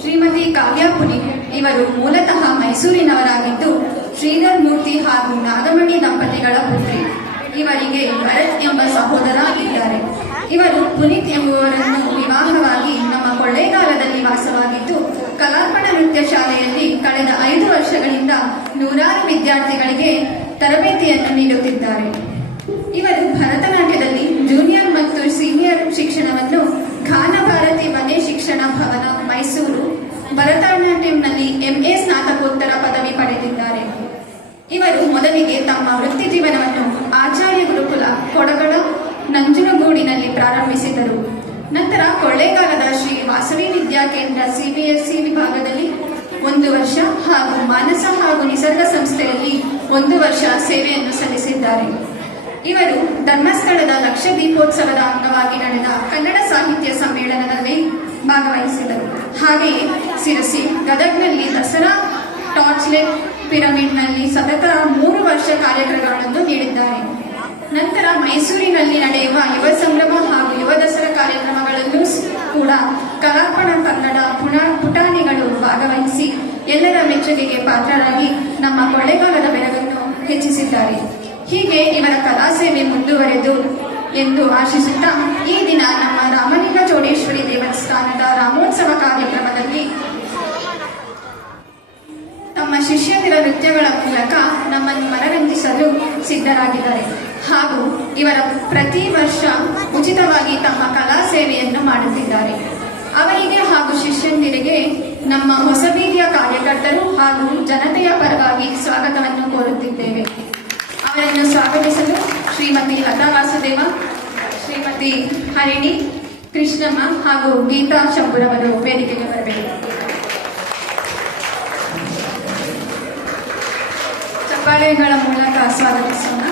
ಶ್ರೀಮತಿ ಕಾವ್ಯಾಪುರಿ ಇವರು ಮೂಲತಃ ಮೈಸೂರಿನವರಾಗಿದ್ದು, ಶ್ರೀಧರ್ ಮೂರ್ತಿ ಹಾಗೂ ನಾಗಮಣಿ ದಂಪತಿಗಳ ಪುತ್ರಿ. ಇವರಿಗೆ ಭರತ್ ಎಂಬ ಸಹೋದರ ಇದ್ದಾರೆ. ಇವರು ಪುನೀತ್ ಎಂಬುವರನ್ನು ವಿವಾಹವಾಗಿ ನಮ್ಮ ಕೊಳ್ಳೇಗಾಲದಲ್ಲಿ ವಾಸವಾಗಿದ್ದು, ಕಲಾರ್ಪಣ ನೃತ್ಯ ಶಾಲೆಯಲ್ಲಿ ಕಳೆದ ಐದು ವರ್ಷಗಳಿಂದ ನೂರಾರು ವಿದ್ಯಾರ್ಥಿಗಳಿಗೆ ತರಬೇತಿಯನ್ನು ನೀಡುತ್ತಿದ್ದಾರೆ. ಇವರು ಭರತನಾಟ್ಯದಲ್ಲಿ ಜೂನಿಯರ್ ಭರತನಾಟ್ಯಂನಲ್ಲಿ ಎಂಎ ಸ್ನಾತಕೋತ್ತರ ಪದವಿ ಪಡೆದಿದ್ದಾರೆ. ಇವರು ಮೊದಲಿಗೆ ತಮ್ಮ ವೃತ್ತಿ ಜೀವನವನ್ನು ಆಚಾರ್ಯ ಗುರುಕುಲ ಕೊಡಗಡ, ನಂಜನಗೂಡಿನಲ್ಲಿ ಪ್ರಾರಂಭಿಸಿದರು. ನಂತರ ಕೊಳ್ಳೇಗಾಲದ ಶ್ರೀ ವಾಸವಿ ವಿದ್ಯಾ ಕೇಂದ್ರ ಸಿಬಿಎಸ್ಇ ವಿಭಾಗದಲ್ಲಿ ಒಂದು ವರ್ಷ ಹಾಗೂ ಮಾನಸ ಹಾಗೂ ನಿಸರ್ಗ ಸಂಸ್ಥೆಯಲ್ಲಿ ಒಂದು ವರ್ಷ ಸೇವೆಯನ್ನು ಸಲ್ಲಿಸಿದ್ದಾರೆ. ಇವರು ಧರ್ಮಸ್ಥಳದ ಲಕ್ಷ ದೀಪೋತ್ಸವದ ಅಂಗವಾಗಿ ನಡೆದ ಕನ್ನಡ ಸಾಹಿತ್ಯ ಸಮ್ಮೇಳನದಲ್ಲಿ ಭಾಗವಹಿಸಿದರು. ಹಾಗೆಯೇ ಸಿರಸಿ ಗದಗ್ನಲ್ಲಿ ದಸರಾ ಟಾರ್ಚ್ಲೆಟ್ ಪಿರಮಿಡ್ನಲ್ಲಿ ಸತತ ಮೂರು ವರ್ಷ ಕಾರ್ಯಕ್ರಮಗಳನ್ನು ನೀಡಿದ್ದಾರೆ. ನಂತರ ಮೈಸೂರಿನಲ್ಲಿ ನಡೆಯುವ ಯುವ ಸಂಭ್ರಮ ಹಾಗೂ ಯುವ ದಸರಾ ಕಾರ್ಯಕ್ರಮಗಳಲ್ಲೂ ಕೂಡ ಕಲಾಪಣ ಕನ್ನಡ ಪುಣ ಪುಟಾಣಿಗಳು ಭಾಗವಹಿಸಿ ಎಲ್ಲರ ಮೆಚ್ಚುಗೆಗೆ ಪಾತ್ರರಾಗಿ ನಮ್ಮ ಕೊಳ್ಳೇಗಾಲದ ಬೆಳಗನ್ನು ಹೆಚ್ಚಿಸಿದ್ದಾರೆ. ಹೀಗೆ ಇವರ ಕಲಾ ಸೇವೆ ಮುಂದುವರೆದು ಎಂದು ಆಶಿಸುತ್ತಾ ಈ ದಿನ ನಮ್ಮ ರಾಮಲಿಂಗ ಚೌಡೇಶ್ವರಿ ದೇವಸ್ಥಾನದ ರಾಮೋತ್ಸವ ಕಾರ್ಯಕ್ರಮದಲ್ಲಿ ತಮ್ಮ ಶಿಷ್ಯಂದಿರ ನೃತ್ಯಗಳ ಮೂಲಕ ನಮ್ಮನ್ನು ಮನರಂಜಿಸಲು ಸಿದ್ಧರಾಗಿದ್ದಾರೆ. ಹಾಗೂ ಇವರ ಪ್ರತಿ ವರ್ಷ ಉಚಿತವಾಗಿ ತಮ್ಮ ಕಲಾ ಸೇವೆಯನ್ನು ಮಾಡುತ್ತಿದ್ದಾರೆ. ಅವರಿಗೆ ಹಾಗೂ ಶಿಷ್ಯಂದಿರಿಗೆ ನಮ್ಮ ಹೊಸಬೀದಿಯ ಕಾರ್ಯಕರ್ತರು ಹಾಗೂ ಜನತೆಯ ಪರವಾಗಿ ಸ್ವಾಗತವನ್ನು ಕೋರುತ್ತಿದ್ದೇವೆ. ಅವರನ್ನು ಸ್ವಾಗತಿಸಲು ಶ್ರೀಮತಿ ಲತಾ ವಾಸುದೇವ, ಶ್ರೀಮತಿ ಹರಿಣಿ ಕೃಷ್ಣಮ್ಮ ಹಾಗೂ ಗೀತಾ ಶಂಭುರವರು ವೇದಿಕೆಗೆ ಬರಬೇಕು. ಚಪ್ಪಾಳೆಗಳ ಮೂಲಕ ಸ್ವಾಗತಿಸೋಣ